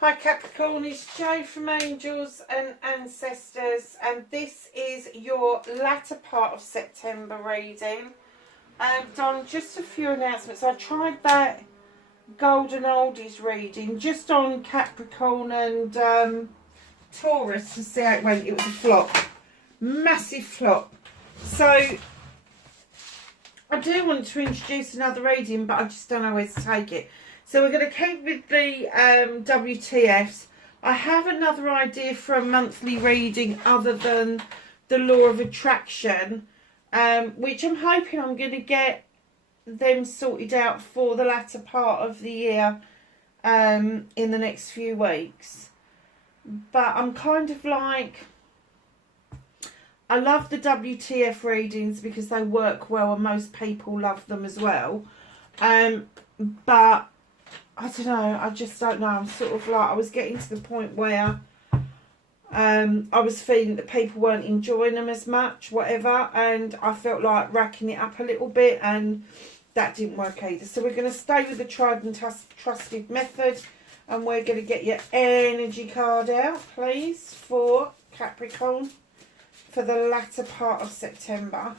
Hi Capricorn, it's Jo from Angels and Ancestors, and this is your latter part of September reading. Done just a few announcements. I tried that Golden Oldies reading just on Capricorn and Taurus to see how it went. It was a flop, massive flop. So I do want to introduce another reading, but I just don't know where to take it. So we're going to keep with the WTFs. I have another idea for a monthly reading other than the Law of Attraction, which I'm hoping I'm going to get them sorted out for the latter part of the year in the next few weeks. But I'm kind of like, I love the WTF readings because they work well and most people love them as well. But I don't know, I just don't know. I'm sort of like, I was getting to the point where I was feeling that people weren't enjoying them as much, whatever, and I felt like racking it up a little bit, and that didn't work either. So we're going to stay with the tried and trusted method, and we're going to get your energy card out, please, for Capricorn for the latter part of September.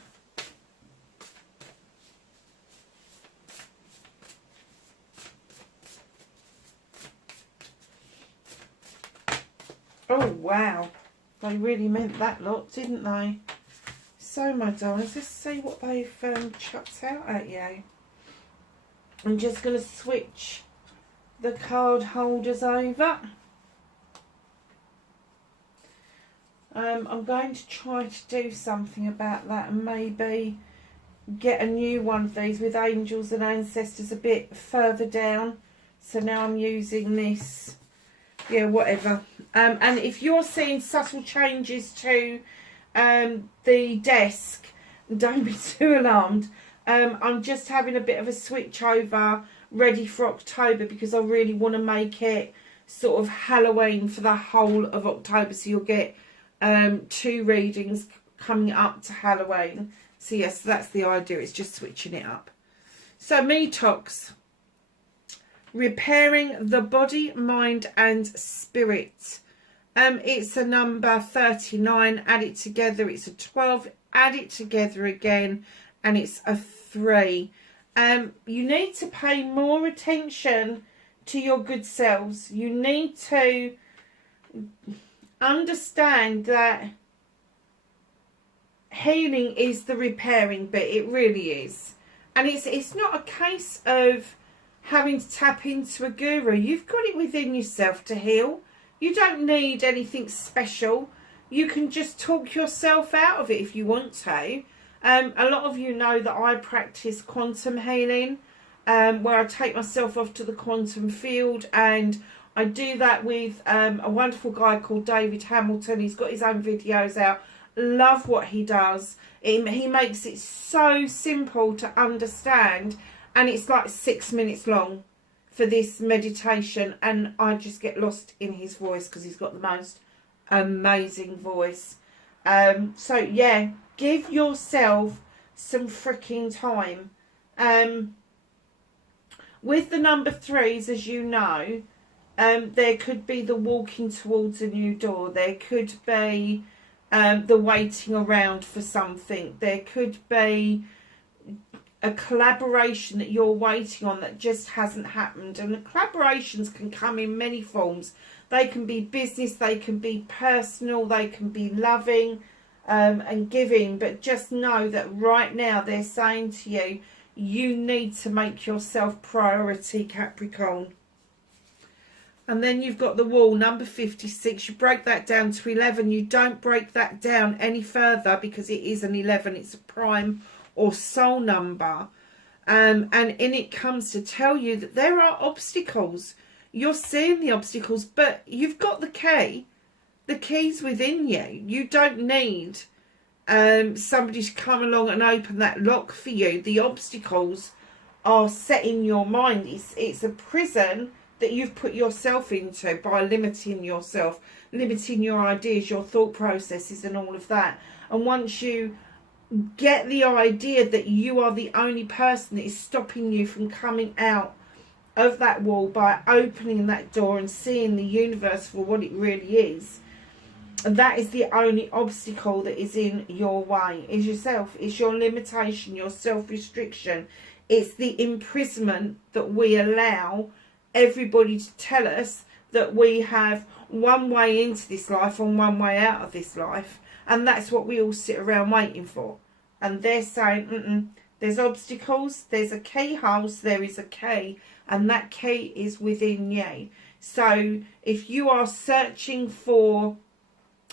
Oh, wow. They really meant that lot, didn't they? So, my darlings, let's see what they've chucked out at you. I'm just going to switch the card holders over. I'm going to try to do something about that and maybe get a new one of these with Angels and Ancestors a bit further down. So now I'm using this. Yeah, whatever. And if you're seeing subtle changes to the desk, don't be too alarmed. I'm just having a bit of a switch over ready for October because I really want to make it sort of Halloween for the whole of October. So you'll get 2 readings coming up to Halloween. So yes, that's the idea. It's just switching it up. So Metox. Repairing the body, mind and spirit. It's a number 39. Add it together, it's a 12. Add it together again, and it's a 3. You need to pay more attention to your good selves. You need to understand that healing is the repairing bit. It really is. And it's not a case of having to tap into a guru. You've got it within yourself to heal. You don't need anything special. You can just talk yourself out of it if you want to. A lot of you know that I practice quantum healing, where I take myself off to the quantum field, and I do that with a wonderful guy called David Hamilton. He's got his own videos out. Love what he does. He makes it so simple to understand. And it's like 6 minutes long for this meditation. And I just get lost in his voice because he's got the most amazing voice. So, yeah, give yourself some freaking time. With the number 3s, as you know, there could be the walking towards a new door. There could be the waiting around for something. There could be a collaboration that you're waiting on that just hasn't happened. And the collaborations can come in many forms. They can be business, they can be personal, they can be loving and giving. But just know that right now they're saying to you, you need to make yourself priority, Capricorn. And then you've got the wall, number 56. You break that down to 11. You don't break that down any further because it is an 11. It's a prime or soul number, and in it comes to tell you that there are obstacles. You're seeing the obstacles, but you've got the key. The key's within you. You don't need somebody to come along and open that lock for you. The obstacles are set in your mind. It's a prison that you've put yourself into by limiting yourself, limiting your ideas, your thought processes and all of that. And once you get the idea that you are the only person that is stopping you from coming out of that wall by opening that door and seeing the universe for what it really is. And that is the only obstacle that is in your way, is yourself. It's your limitation, your self-restriction. It's the imprisonment that we allow everybody to tell us that we have one way into this life and one way out of this life. And that's what we all sit around waiting for. And they're saying, there's obstacles, there's a keyhole, so there is a key. And that key is within you. So if you are searching for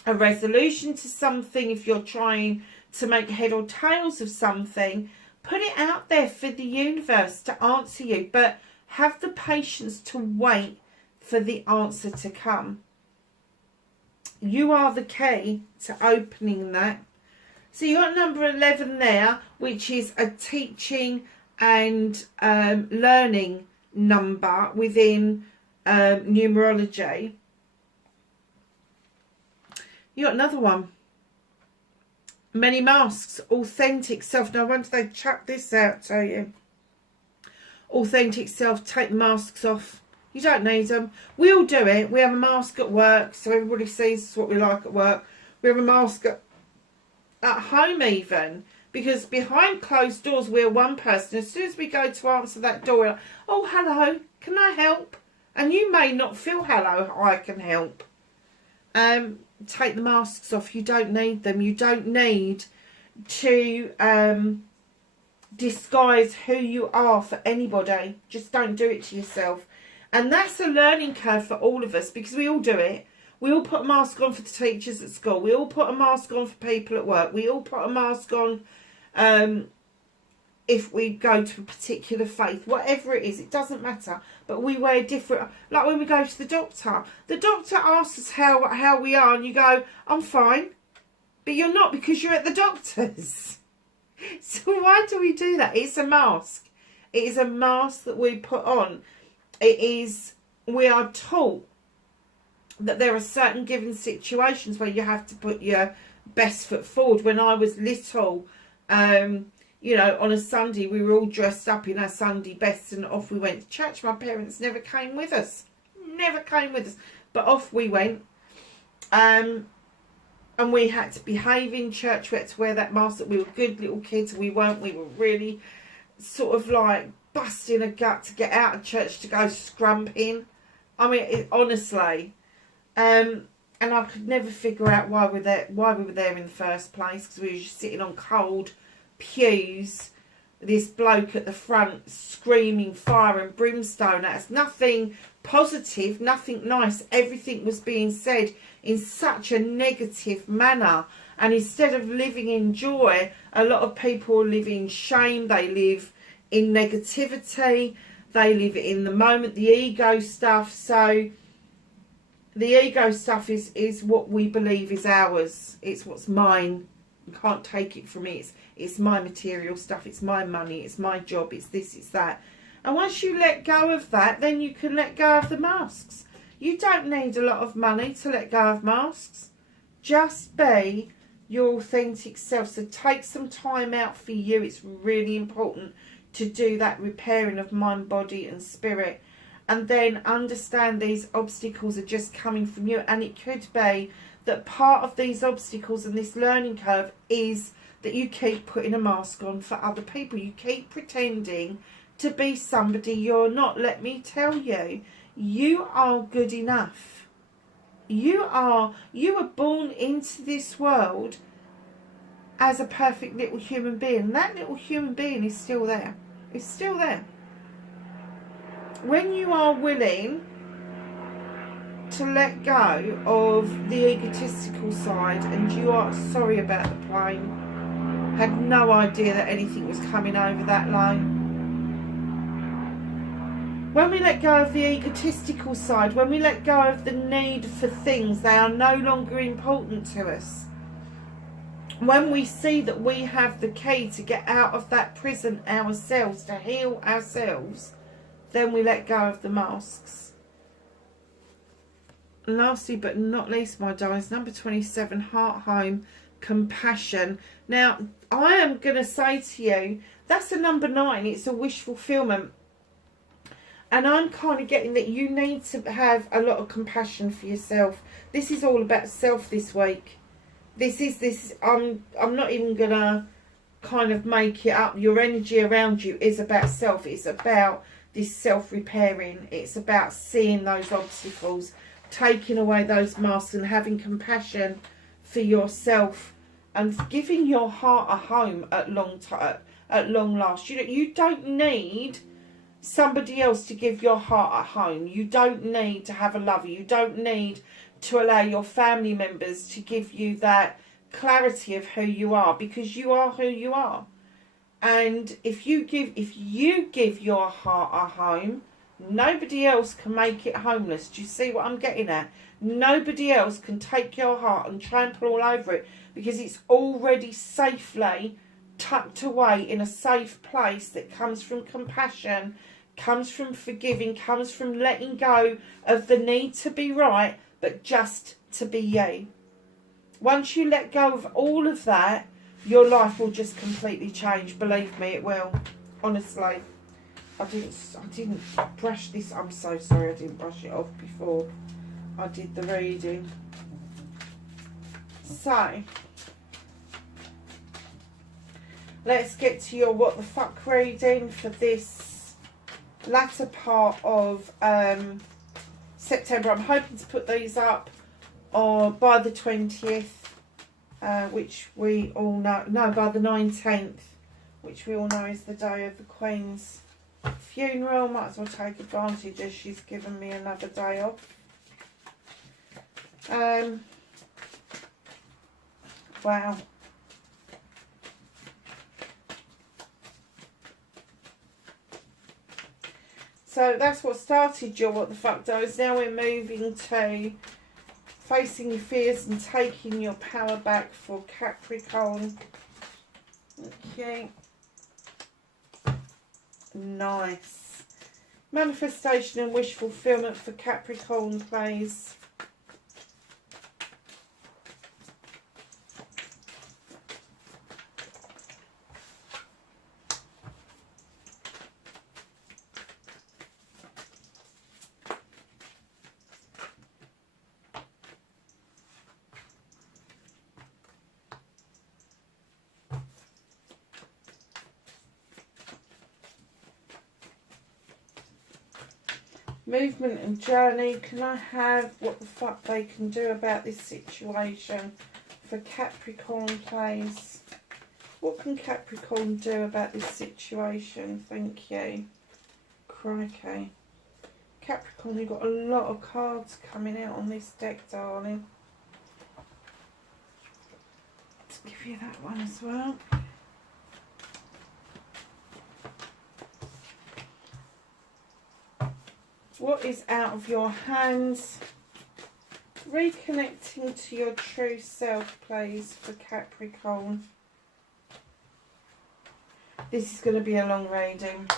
a resolution to something, if you're trying to make head or tails of something, put it out there for the universe to answer you. But have the patience to wait for the answer to come. You are the key to opening that. So you got number 11 there, which is a teaching and learning number within numerology. You got another one. Many masks, authentic self. No wonder they chuck this out to you. Authentic self, take the masks off. You don't need them. We all do it. We have a mask at work, so everybody sees what we like at work. We have a mask at home even, because behind closed doors we're one person. As soon as we go to answer that door, we're like, oh, hello, can I help? And you may not feel hello, I can help. Take the masks off. You don't need them. You don't need to disguise who you are for anybody. Just don't do it to yourself. And that's a learning curve for all of us, because we all do it. We all put a mask on for the teachers at school. We all put a mask on for people at work. We all put a mask on if we go to a particular faith. Whatever it is, it doesn't matter. But we wear different. Like when we go to the doctor asks us how we are, and you go, I'm fine. But you're not, because you're at the doctor's. So why do we do that? It's a mask. It is a mask that we put on. It is, we are taught that there are certain given situations where you have to put your best foot forward. When I was little, you know, on a Sunday, we were all dressed up in our Sunday best and off we went to church. My parents never came with us. Never came with us. But off we went. And we had to behave in church. We had to wear that mask. That we were good little kids. We weren't. We were really sort of like busting a gut to get out of church to go scrumping. I mean, honestly. And I could never figure out why we were there in the first place, because we were just sitting on cold pews. This bloke at the front screaming fire and brimstone at us. Nothing positive, nothing nice. Everything was being said in such a negative manner. And instead of living in joy, a lot of people live in shame. They live in negativity. They live in the moment, the ego stuff. So the ego stuff is what we believe is ours. It's what's mine. You can't take it from me. It's my material stuff. It's my money. It's my job. It's this, it's that. And once you let go of that, then you can let go of the masks. You don't need a lot of money to let go of masks. Just be your authentic self. So take some time out for you. It's really important to do that repairing of mind, body and spirit. And then understand these obstacles are just coming from you. And it could be that part of these obstacles and this learning curve is that you keep putting a mask on for other people. You keep pretending to be somebody you're not. Let me tell you, you are good enough. You were born into this world as a perfect little human being. And that little human being is still there. It's still there. When you are willing to let go of the egotistical side, and you are sorry about the plane, had no idea that anything was coming over that line. When we let go of the egotistical side, when we let go of the need for things, they are no longer important to us. When we see that we have the key to get out of that prison ourselves, to heal ourselves, then we let go of the masks. Lastly but not least, my darlings, number 27, heart, home, compassion. Now, I am going to say to you, that's a number 9. It's a wish fulfillment. And I'm kind of getting that you need to have a lot of compassion for yourself. This is all about self this week. I'm not even gonna kind of make it up. Your energy around you is about self. It's about this self-repairing. It's about seeing those obstacles, taking away those masks and having compassion for yourself and giving your heart a home at long last. You don't need somebody else to give your heart a home. You don't need to have a lover. You don't need to allow your family members to give you that clarity of who you are, because you are who you are. And if you give your heart a home, nobody else can make it homeless. Do you see what I'm getting at? Nobody else can take your heart and trample all over it, because it's already safely tucked away in a safe place that comes from compassion, comes from forgiving, comes from letting go of the need to be right, but just to be you. Once you let go of all of that, your life will just completely change. Believe me, it will. Honestly. I didn't brush this. I'm so sorry I didn't brush it off before I did the reading. So, let's get to your what the fuck reading for this latter part of September. I'm hoping to put these up by the 20th, which we all know, no, by the 19th, which we all know is the day of the Queen's funeral. Might as well take advantage as she's given me another day off. Wow. So that's what started your what the fuck does. Now we're moving to facing your fears and taking your power back for Capricorn. Okay. Nice. Manifestation and wish fulfillment for Capricorn, please. Movement and journey. Can I have what the fuck they can do about this situation for Capricorn, please? What can Capricorn do about this situation? Thank you. Crikey. Capricorn, you've got a lot of cards coming out on this deck, darling. Let's give you that one as well. What is out of your hands? Reconnecting to your true self, please, for Capricorn. This is going to be a long reading.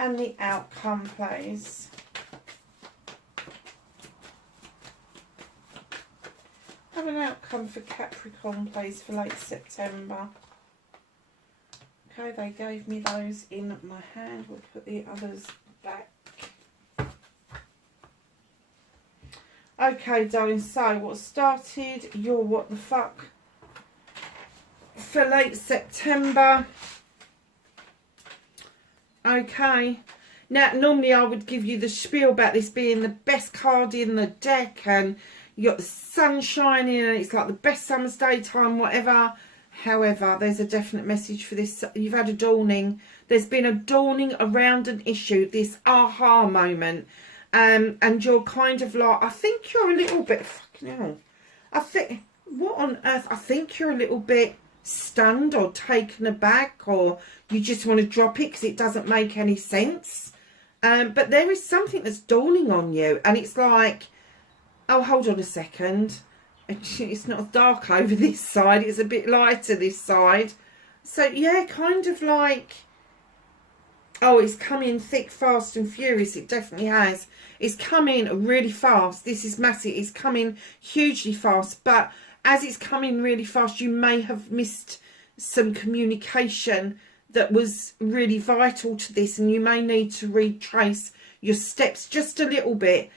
And the outcome, please. Have an outcome for Capricorn, please, for late September. Okay, they gave me those in my hand. We'll put the others back. Okay, darling, so what started your what the fuck for late September. Okay. Now, normally I would give you the spiel about this being the best card in the deck and you got the sun shining and it's like the best summer's daytime, whatever. However, there's a definite message for this. You've had a dawning. There's been a dawning around an issue, this aha moment. And you're kind of like, I think you're a little bit, fucking hell. I think, what on earth? I think you're a little bit stunned or taken aback, or you just want to drop it because it doesn't make any sense. But there is something that's dawning on you. And it's like, oh, hold on a second. It's not dark over this side, it's a bit lighter this side. So yeah, kind of like, oh, it's coming thick, fast and furious. It definitely has. It's coming really fast. This is massive. It's coming hugely fast. But as it's coming really fast, you may have missed some communication that was really vital to this, and you may need to retrace your steps just a little bit.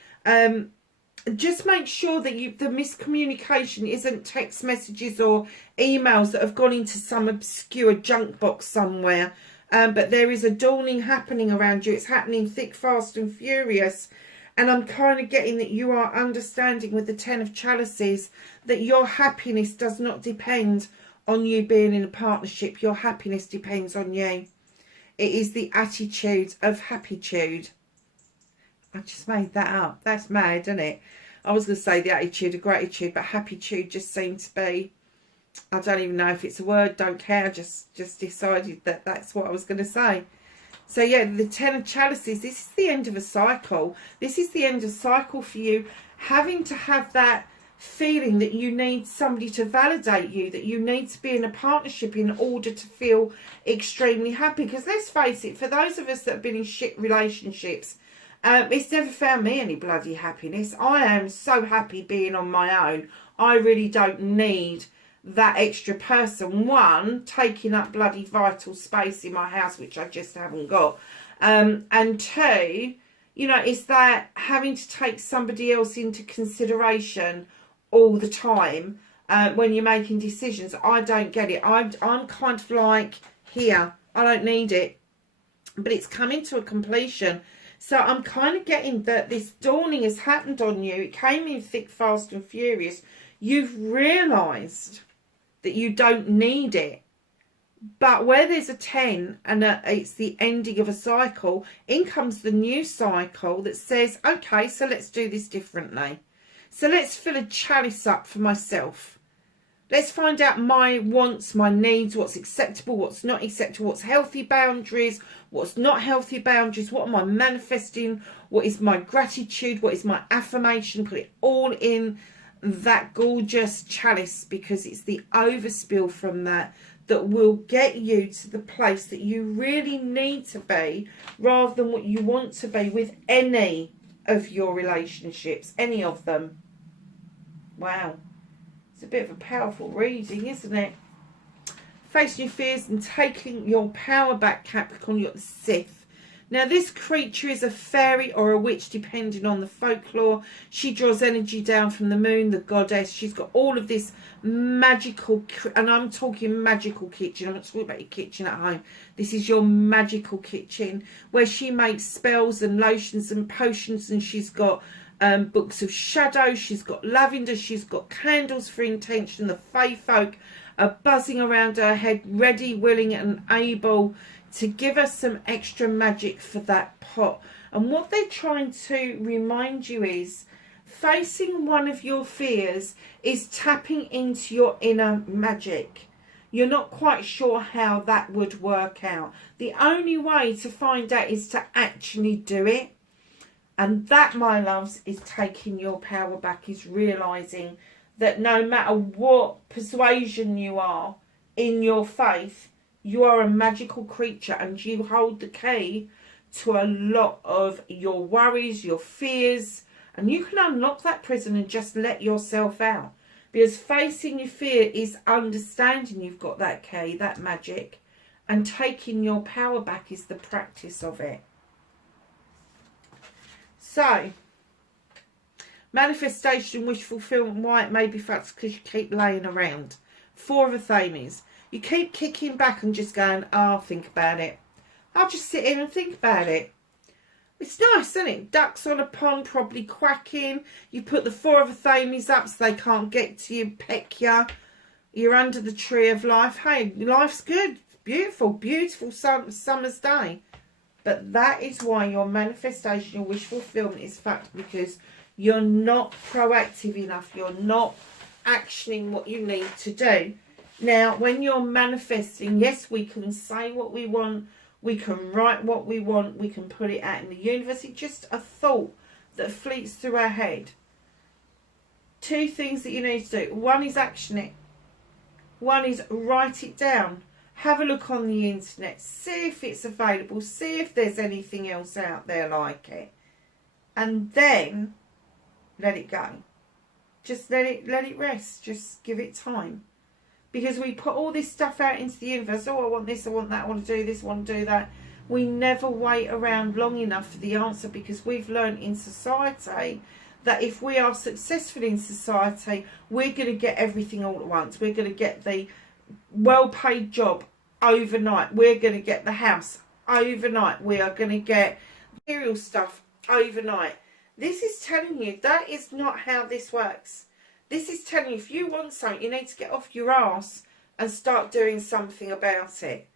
Just make sure that the miscommunication isn't text messages or emails that have gone into some obscure junk box somewhere. But there is a dawning happening around you. It's happening thick, fast and furious. And I'm kind of getting that you are understanding with the Ten of Chalices that your happiness does not depend on you being in a partnership. Your happiness depends on you. It is the attitude of happitude. I just made that up. That's mad, isn't it? I was going to say the attitude of gratitude, but happitude just seemed to be, I don't even know if it's a word, don't care, just decided that that's what I was going to say. So yeah, the Ten of Chalices, this is the end of a cycle. This is the end of a cycle for you, having to have that feeling that you need somebody to validate you, that you need to be in a partnership in order to feel extremely happy. Because let's face it, for those of us that have been in shit relationships, it's never found me any bloody happiness. I am so happy being on my own. I really don't need that extra person, one, taking up bloody vital space in my house, which I just haven't got. And two, you know, it's that having to take somebody else into consideration all the time when you're making decisions. I don't get it. I'm kind of like, here, I don't need it. But it's coming to a completion. So I'm kind of getting that this dawning has happened on you. It came in thick, fast and furious. You've realised that you don't need it. But where there's a 10 and it's the ending of a cycle, in comes the new cycle that says, okay, so let's do this differently. So let's fill a chalice up for myself. Let's find out my wants, my needs, what's acceptable, what's not acceptable, what's healthy boundaries, what's not healthy boundaries, what am I manifesting, what is my gratitude, what is my affirmation. Put it all in that gorgeous chalice, because it's the overspill from that will get you to the place that you really need to be, rather than what you want to be with any of your relationships, any of them. Wow. It's a bit of a powerful reading, isn't it? Facing your fears and taking your power back, Capricorn. You've got the Sith. Now, this creature is a fairy or a witch, depending on the folklore. She draws energy down from the moon, the goddess. She's got all of this magical, and I'm talking magical kitchen. I'm not talking about your kitchen at home. This is your magical kitchen, where she makes spells and lotions and potions, and she's got books of shadow, she's got lavender, she's got candles for intention. The fae folk are buzzing around her head, ready, willing and able to give us some extra magic for that pot. And what they're trying to remind you is, facing one of your fears is tapping into your inner magic. You're not quite sure how that would work out. The only way to find out is to actually do it. And that, my loves, is taking your power back, is realising that no matter what persuasion you are in your faith, you are a magical creature, and you hold the key to a lot of your worries, your fears, and you can unlock that prison and just let yourself out. Because facing your fear is understanding you've got that key, that magic, and taking your power back is the practice of it. So, manifestation, wish fulfillment, why it may be facts, because you keep laying around. Four of Athames. You keep kicking back and just going, oh, I'll think about it. I'll just sit in and think about it. It's nice, isn't it? Ducks on a pond, probably quacking. You put the Four of Athames up so they can't get to you, peck you. You're under the tree of life. Hey, life's good. Beautiful, beautiful summer's day. But that is why your manifestation, your wish fulfillment is fact, because you're not proactive enough. You're not actioning what you need to do. Now, when you're manifesting, yes, we can say what we want. We can write what we want. We can put it out in the universe. It's just a thought that fleets through our head. Two things that you need to do. One is action it. One is write it down. Have a look on the internet, see if it's available, see if there's anything else out there like it, and then let it go. Just let it rest. Just give it time. Because we put all this stuff out into the universe. Oh, I want this, I want that, I want to do this, I want to do that. We never wait around long enough for the answer, because we've learned in society that if we are successful in society, we're going to get everything all at once. We're going to get the well-paid job overnight. We're going to get the house overnight. We are going to get material stuff overnight. This is telling you that is not how this works. This is telling you if you want something, you need to get off your ass and start doing something about it.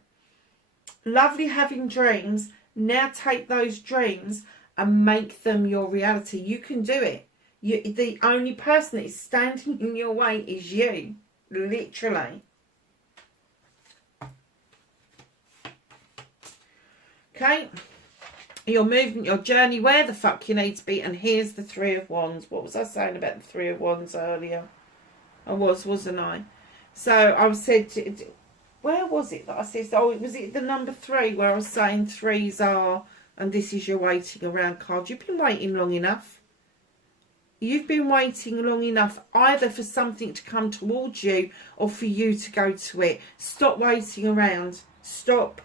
Lovely having dreams. Now take those dreams and make them your reality. You can do it. The only person that is standing in your way is you. Literally. Okay. Your movement, your journey, where the fuck you need to be. And here's the Three of Wands. What was I saying about the Three of Wands earlier? I wasn't I? So I said, where was it that I said, oh, was it the number 3 where I was saying threes are, and this is your waiting around card. You've been waiting long enough. You've been waiting long enough either for something to come towards you or for you to go to it. Stop waiting around. Stop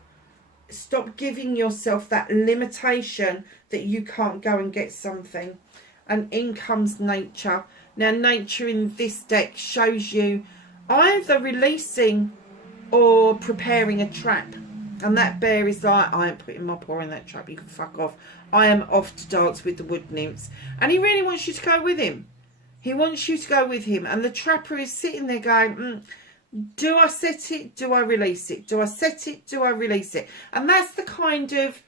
giving yourself that limitation that you can't go and get something. And in comes nature. Now, nature in this deck shows you either releasing or preparing a trap. And that bear is like, I ain't putting my paw in that trap, you can fuck off. I am off to dance with the wood nymphs. And he really wants you to go with him. He wants you to go with him. And the trapper is sitting there going, do I set it? Do I release it? Do I set it? Do I release it? And that's the kind of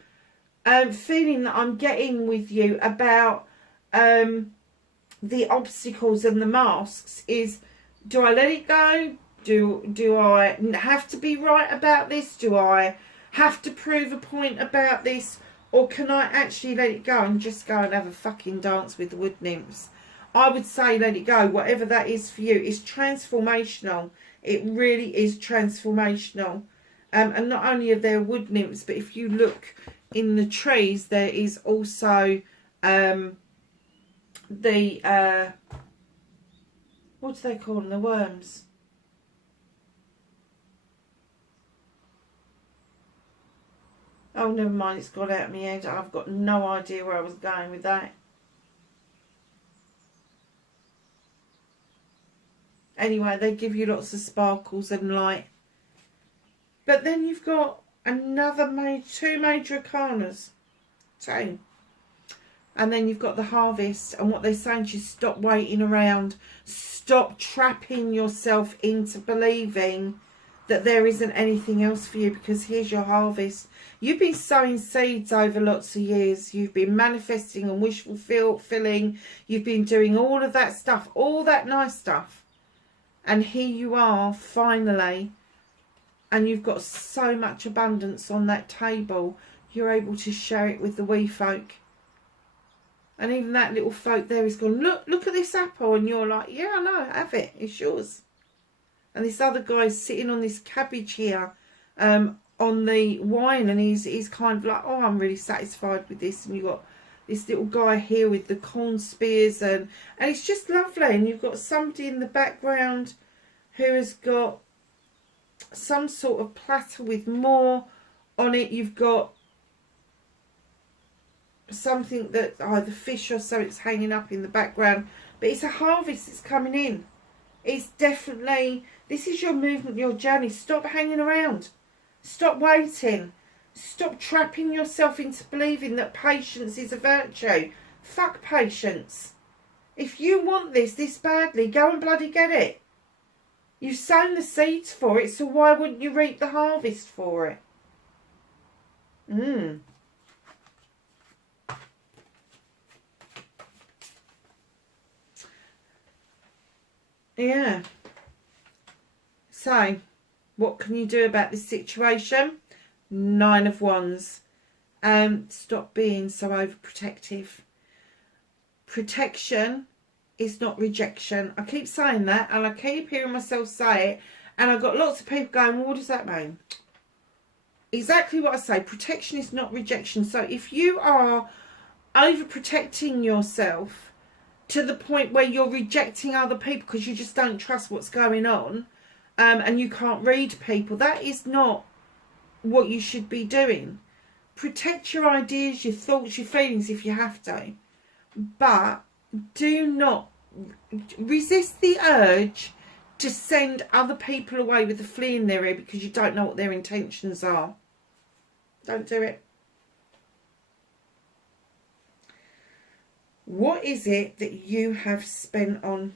feeling that I'm getting with you about the obstacles and the masks is, do I let it go? Do I have to be right about this? Do I have to prove a point about this? Or can I actually let it go and just go and have a fucking dance with the wood nymphs? I would say let it go. Whatever that is for you. It's transformational. It really is transformational. And not only are there wood nymphs, but if you look in the trees, there is also what do they call them? The worms. Oh, never mind, it's got out of my head. I've got no idea where I was going with that. Anyway, they give you lots of sparkles and light. But then you've got another two major arcanas. Two. And then you've got the harvest. And what they're saying to you, stop waiting around. Stop trapping yourself into believing that there isn't anything else for you, because here's your harvest. You've been sowing seeds over lots of years. You've been manifesting and wish fulfilling. You've been doing all of that stuff, all that nice stuff. And here you are, finally. And you've got so much abundance on that table. You're able to share it with the wee folk. And even that little folk there is going, look at this apple. And you're like, yeah, I know, have it. It's yours. And this other guy's sitting on this cabbage here on the wine, and he's kind of like, oh, I'm really satisfied with this. And you've got this little guy here with the corn spears, and it's just lovely. And you've got somebody in the background who has got some sort of platter with more on it. You've got something that either fish or so it's hanging up in the background. But it's a harvest that's coming in. It's definitely, this is your movement, your journey. Stop hanging around. Stop waiting. Stop trapping yourself into believing that patience is a virtue. Fuck patience. If you want this badly, go and bloody get it. You've sown the seeds for it, so why wouldn't you reap the harvest for it? Yeah. So, what can you do about this situation? 9 of Wands. Stop being so overprotective. Protection is not rejection. I keep saying that, and I keep hearing myself say it, and I've got lots of people going, well, what does that mean? Exactly what I say. Protection is not rejection. So if you are overprotecting yourself to the point where you're rejecting other people because you just don't trust what's going on, and you can't read people. That is not what you should be doing. Protect your ideas, your thoughts, your feelings if you have to. But do not resist the urge to send other people away with a flea in their ear because you don't know what their intentions are. Don't do it. What is it that you have spent on?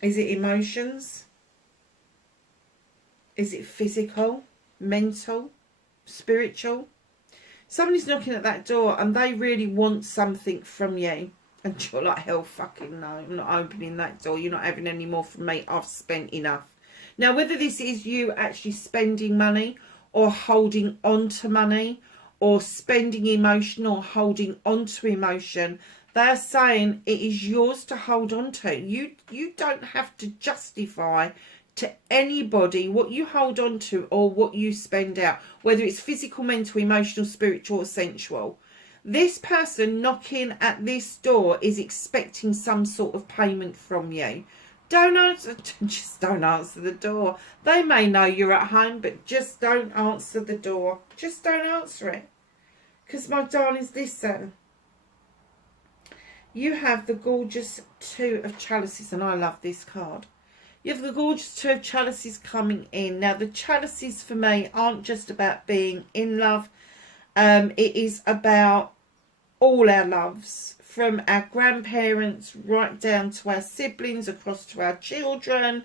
Is it emotions? Is it physical, mental, spiritual? Somebody's knocking at that door and they really want something from you. And you're like, hell fucking no, I'm not opening that door. You're not having any more from me. I've spent enough. Now, whether this is you actually spending money or holding on to money or spending emotion or holding on to emotion, they're saying it is yours to hold on to. You don't have to justify to anybody what you hold on to or what you spend out, whether it's physical, mental, emotional, spiritual or sensual. This person knocking at this door is expecting some sort of payment from you. Just don't answer the door. They may know you're at home, but just don't answer the door. Just don't answer it. Because, my darlings, listen. You have the gorgeous Two of Chalices, and I love this card. You have the gorgeous Two of Chalices coming in. Now, the chalices for me aren't just about being in love. It is about all our loves, from our grandparents right down to our siblings, across to our children,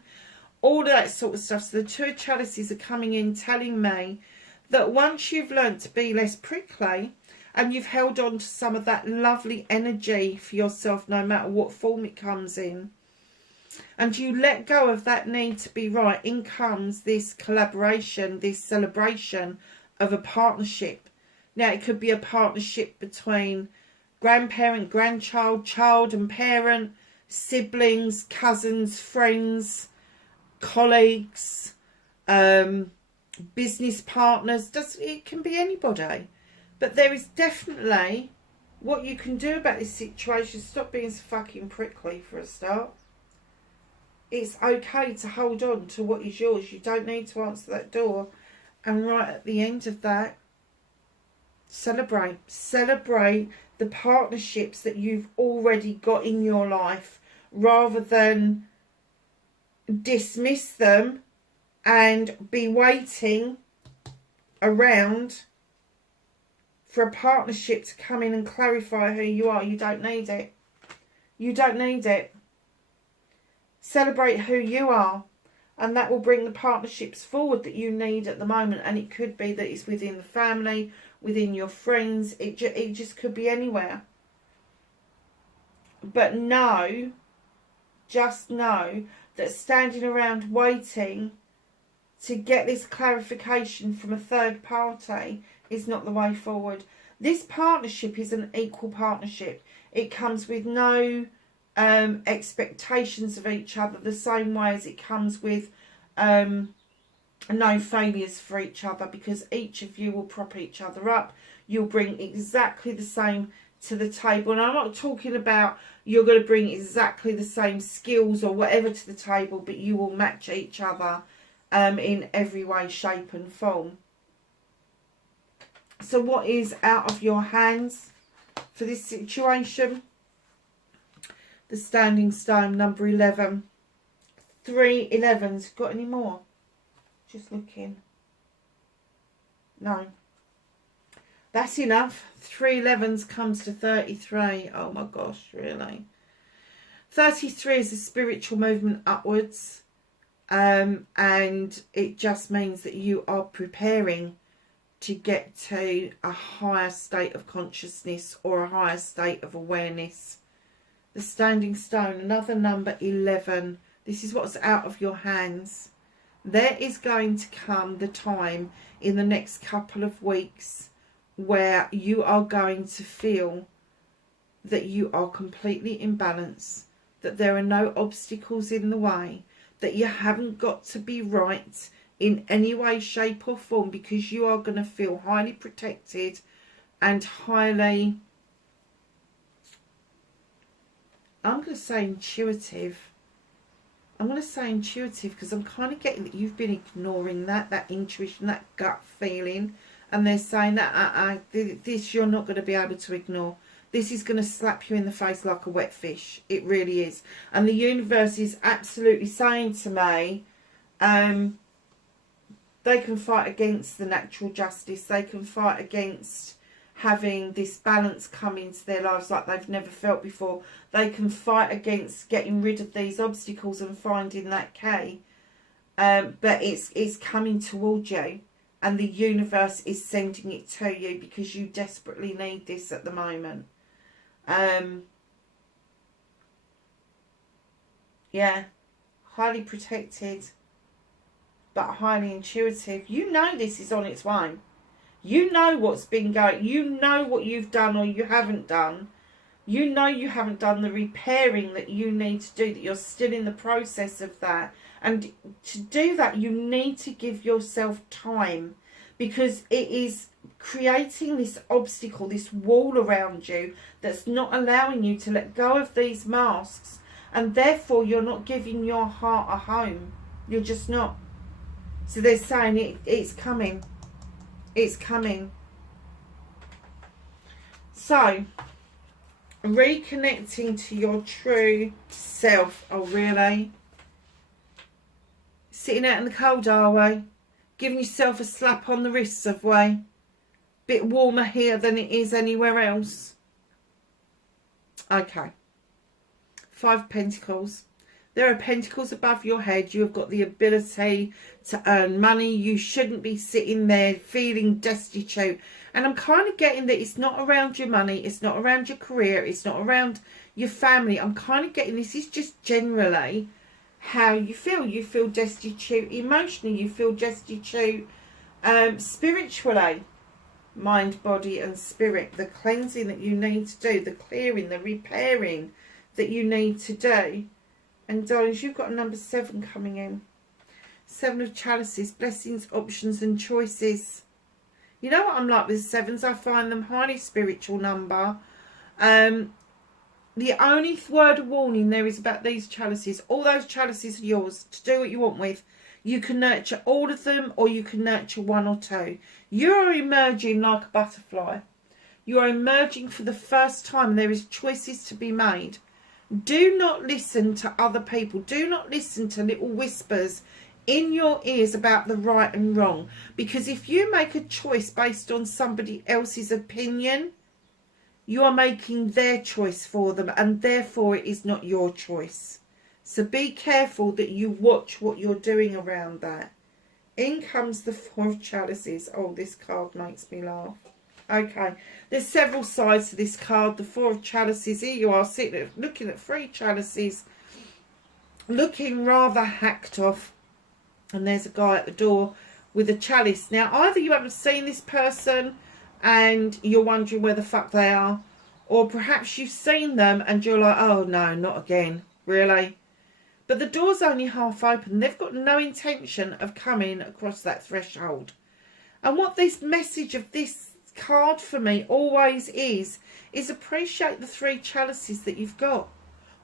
all of that sort of stuff. So the Two of Chalices are coming in telling me that once you've learnt to be less prickly and you've held on to some of that lovely energy for yourself, no matter what form it comes in, and you let go of that need to be right, in comes this collaboration, this celebration of a partnership. Now, it could be a partnership between grandparent, grandchild, child and parent, siblings, cousins, friends, colleagues, business partners. It can be anybody. But there is definitely what you can do about this situation. Stop being so fucking prickly for a start. It's okay to hold on to what is yours. You don't need to answer that door. And right at the end of that, celebrate. Celebrate the partnerships that you've already got in your life, rather than dismiss them and be waiting around for a partnership to come in and clarify who you are. You don't need it. You don't need it. Celebrate who you are, and that will bring the partnerships forward that you need at the moment. And it could be that it's within the family, within your friends. It just could be anywhere. But know, just know that standing around waiting to get this clarification from a third party is not the way forward. This partnership is an equal partnership. It comes with no expectations of each other, the same way as it comes with no failures for each other, because each of you will prop each other up. You'll bring exactly the same to the table. And I'm not talking about you're going to bring exactly the same skills or whatever to the table, but you will match each other in every way, shape and form. So what is out of your hands for this situation? The Standing Stone, number 11. 3 11s. Got any more? Just looking. No. That's enough. 3 11s comes to 33. Oh my gosh, really. 33 is a spiritual movement upwards. And it just means that you are preparing to get to a higher state of consciousness or a higher state of awareness. The Standing Stone, another number 11. This is what's out of your hands. There is going to come the time in the next couple of weeks where you are going to feel that you are completely in balance, that there are no obstacles in the way, that you haven't got to be right in any way, shape or form, because you are going to feel highly protected and highly, I'm going to say intuitive. I'm going to say intuitive, because I'm kind of getting that you've been ignoring that intuition, that gut feeling. And they're saying that this you're not going to be able to ignore. This is going to slap you in the face like a wet fish. It really is. And the universe is absolutely saying to me, they can fight against the natural justice. They can fight against having this balance come into their lives like they've never felt before. They can fight against getting rid of these obstacles and finding that key. But it's coming towards you. And the universe is sending it to you because you desperately need this at the moment. Yeah. Highly protected, but highly intuitive. You know this is on its way. You know what's been going. You know what you've done or you haven't done. You know you haven't done the repairing that you need to do, that you're still in the process of that. And to do that, you need to give yourself time, because it is creating this obstacle, this wall around you that's not allowing you to let go of these masks. And therefore, you're not giving your heart a home. You're just not. So they're saying it's coming. It's coming. So, reconnecting to your true self. Oh, really? Sitting out in the cold, are we? Giving yourself a slap on the wrist, have we? Bit warmer here than it is anywhere else. Okay. 5 of Pentacles. There are pentacles above your head. You have got the ability to earn money. You shouldn't be sitting there feeling destitute. And I'm kind of getting that it's not around your money. It's not around your career. It's not around your family. I'm kind of getting this is just generally how you feel. You feel destitute emotionally. You feel destitute spiritually. Mind, body and spirit. The cleansing that you need to do. The clearing, the repairing that you need to do. And darlings, you've got a number 7 coming in. 7 of Chalices, blessings, options and choices. You know what I'm like with 7s? I find them highly spiritual number. The only word of warning there is about these chalices. All those chalices are yours to do what you want with. You can nurture all of them, or you can nurture 1 or 2. You are emerging like a butterfly. You are emerging for the first time. There is choices to be made. Do not listen to other people. Do not listen to little whispers in your ears about the right and wrong. Because if you make a choice based on somebody else's opinion, you are making their choice for them, and therefore it is not your choice. So be careful that you watch what you're doing around that. In comes the 4 of Chalices. Oh, this card makes me laugh. Okay, there's several sides to this card. The 4 of Chalices. Here you are sitting looking at 3 chalices, looking rather hacked off. And there's a guy at the door with a chalice. Now, either you haven't seen this person and you're wondering where the fuck they are, or perhaps you've seen them and you're like, oh no, not again, really? But the door's only half open. They've got no intention of coming across that threshold. And what this message of this card for me always is appreciate the 3 chalices that you've got.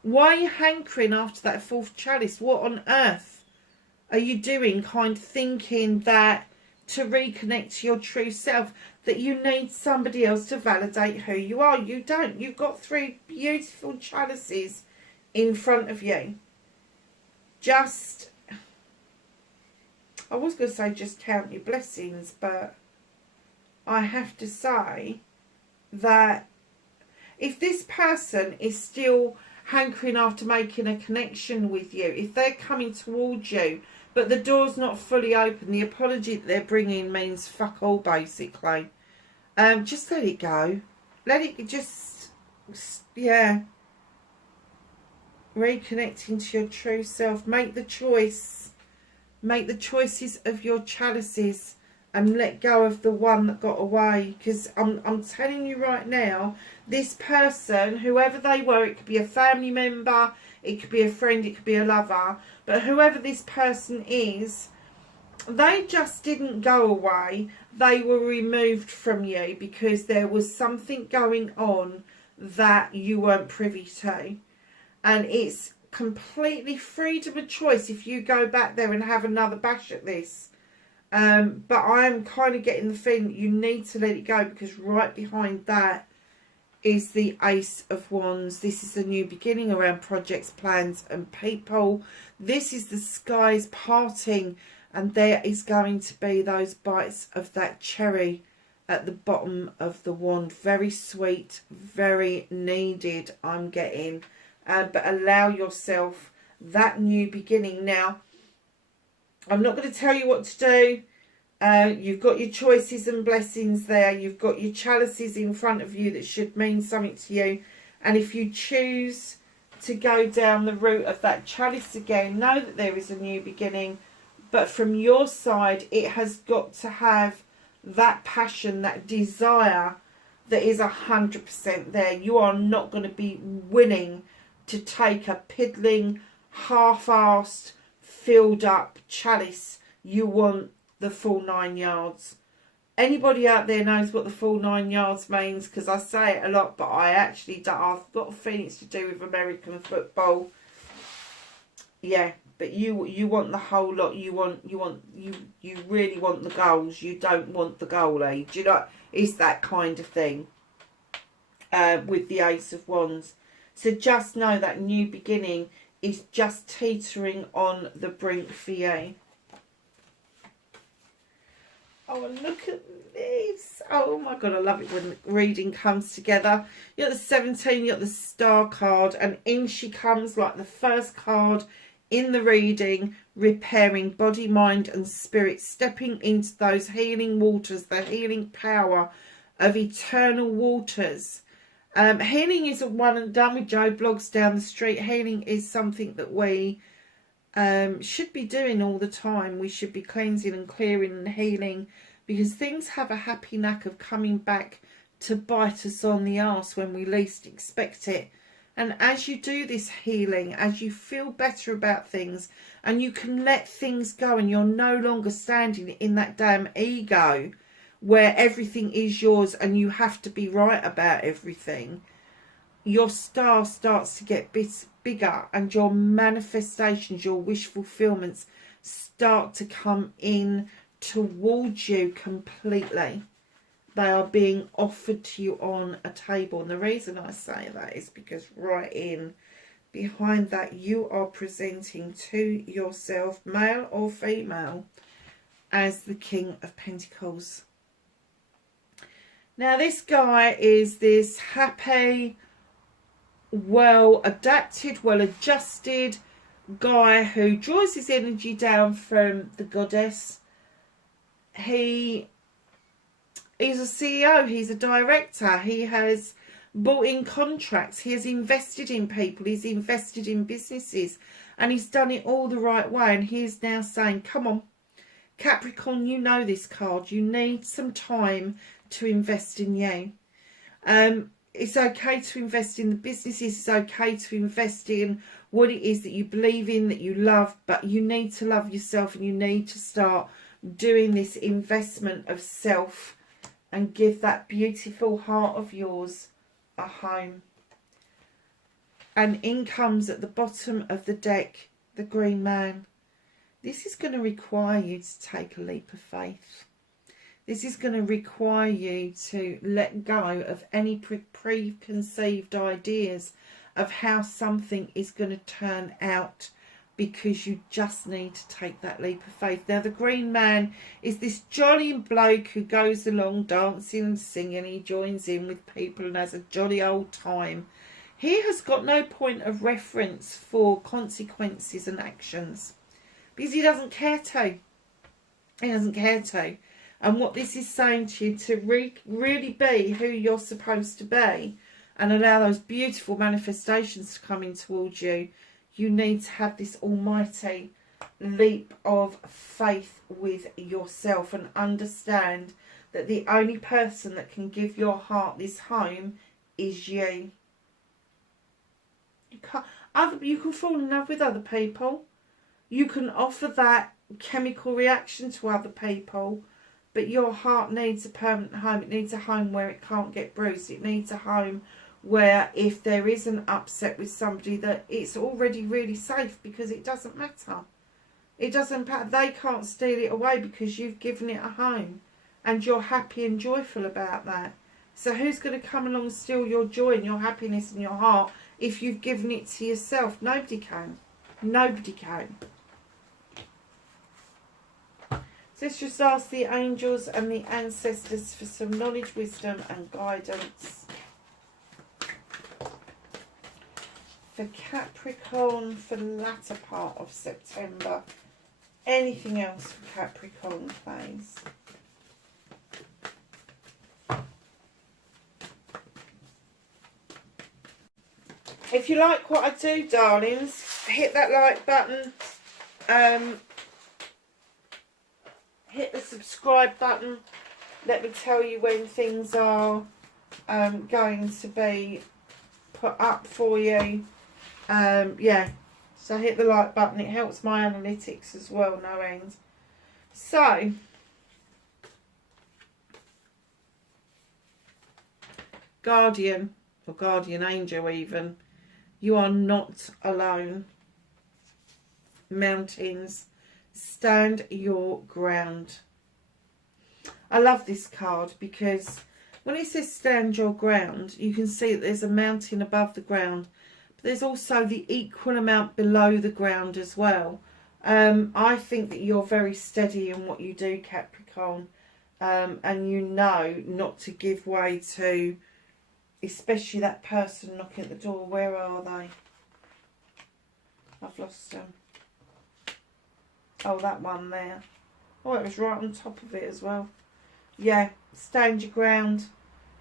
Why are you hankering after that 4th chalice? What on earth are you doing, kind of thinking that to reconnect to your true self that you need somebody else to validate who you are? You don't. You've got 3 beautiful chalices in front of you. Just, I was going to say just count your blessings, but I have to say that if this person is still hankering after making a connection with you, if they're coming towards you, but the door's not fully open, the apology that they're bringing means fuck all, basically. Just let it go. Let it just, yeah. Reconnecting to your true self. Make the choice. Make the choices of your chalices. And let go of the one that got away. Because I'm telling you right now, this person, whoever they were, it could be a family member, it could be a friend, it could be a lover, but whoever this person is, they just didn't go away. They were removed from you because there was something going on that you weren't privy to. And it's completely freedom of choice if you go back there and have another bash at this. But I am kind of getting the feeling that you need to let it go, because right behind that is the Ace of Wands. This is a new beginning around projects, plans and people. This is the skies parting, and there is going to be those bites of that cherry at the bottom of the wand. Very sweet, very needed, I'm getting. But allow yourself that new beginning. Now, I'm not going to tell you what to do. You've got your choices and blessings there. You've got your chalices in front of you that should mean something to you. And if you choose to go down the route of that chalice again, know that there is a new beginning. But from your side, it has got to have that passion, that desire that is 100% there. You are not going to be willing to take a piddling, half-assed, filled up chalice. You want the full 9 yards. Anybody out there knows what the full 9 yards means, because I say it a lot, but I actually don't. I've got a feeling it's to do with American football. Yeah, but you want the whole lot. You really want the goals. You don't want the goalie. Do you know? It's that kind of thing. With the Ace of Wands. So just know that new beginning is just teetering on the brink for you. Oh, look at this. Oh my God, I love it when reading comes together. You got the 17, you got the Star card, and in she comes like the first card in the reading, repairing body, mind and spirit, stepping into those healing waters, the healing power of eternal waters. Healing isn't one and done with Joe Blogs down the street. Healing is something that we should be doing all the time. We should be cleansing and clearing and healing, because things have a happy knack of coming back to bite us on the arse when we least expect it. And as you do this healing, as you feel better about things and you can let things go, and you're no longer standing in that damn ego where everything is yours and you have to be right about everything, your star starts to get bigger, and your manifestations, your wish fulfillments start to come in towards you completely. They are being offered to you on a table. And the reason I say that is because right in behind that, you are presenting to yourself, male or female, as the King of Pentacles. Now this guy is this happy, well adapted, well adjusted guy who draws his energy down from the goddess. He's a CEO, he's a director, he has bought in contracts, he has invested in people, he's invested in businesses, and he's done it all the right way. And he's now saying, come on Capricorn, you know this card, you need some time to invest in you. It's okay to invest in the businesses, it's okay to invest in what it is that you believe in, that you love, but you need to love yourself, and you need to start doing this investment of self and give that beautiful heart of yours a home. And in comes at the bottom of the deck the Green Man. This is going to require you to take a leap of faith. This is going to require you to let go of any preconceived ideas of how something is going to turn out, because you just need to take that leap of faith. Now, the Green Man is this jolly bloke who goes along dancing and singing. He joins in with people and has a jolly old time. He has got no point of reference for consequences and actions, because he doesn't care to. He doesn't care to. And what this is saying to you, to really be who you're supposed to be and allow those beautiful manifestations to come in towards you, you need to have this almighty leap of faith with yourself, and understand that the only person that can give your heart this home is you. You can fall in love with other people. You can offer that chemical reaction to other people. But your heart needs a permanent home. It needs a home where it can't get bruised. It needs a home where if there is an upset with somebody, that it's already really safe, because it doesn't matter. It doesn't matter. They can't steal it away because you've given it a home and you're happy and joyful about that. So who's going to come along and steal your joy and your happiness and your heart if you've given it to yourself? Nobody can. Nobody can. So let's just ask the angels and the ancestors for some knowledge, wisdom and guidance for Capricorn for the latter part of September. Anything else for Capricorn, please? If you like what I do, darlings, hit that like button. Hit the subscribe button. Let me tell you when things are going to be put up for you. Yeah, so hit the like button. It helps my analytics as well, no end. So, guardian, or guardian angel even, you are not alone. Mountains, stand your ground. I love this card because when it says stand your ground, you can see that there's a mountain above the ground, but there's also the equal amount below the ground as well. I think that you're very steady in what you do, Capricorn, and you know not to give way to, especially that person knocking at the door. Where are they? I've lost them. Oh, that one there. Oh, it was right on top of it as well. Yeah, stand your ground.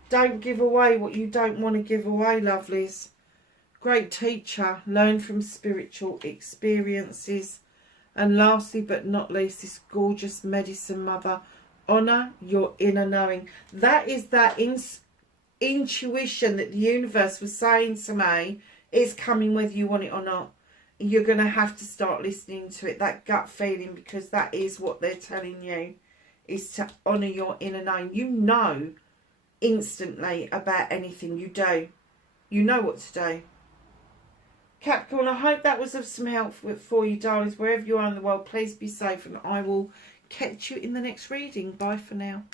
Don't give away what you don't want to give away, lovelies. Great teacher. Learn from spiritual experiences. And lastly but not least, this gorgeous medicine mother. Honour your inner knowing. That is that intuition that the universe was saying to me is coming whether you want it or not. You're going to have to start listening to it, that gut feeling, because that is what they're telling you, is to honour your inner knowing. You know instantly about anything you do. You know what to do. Capricorn, I hope that was of some help for you, darlings. Wherever you are in the world, please be safe, and I will catch you in the next reading. Bye for now.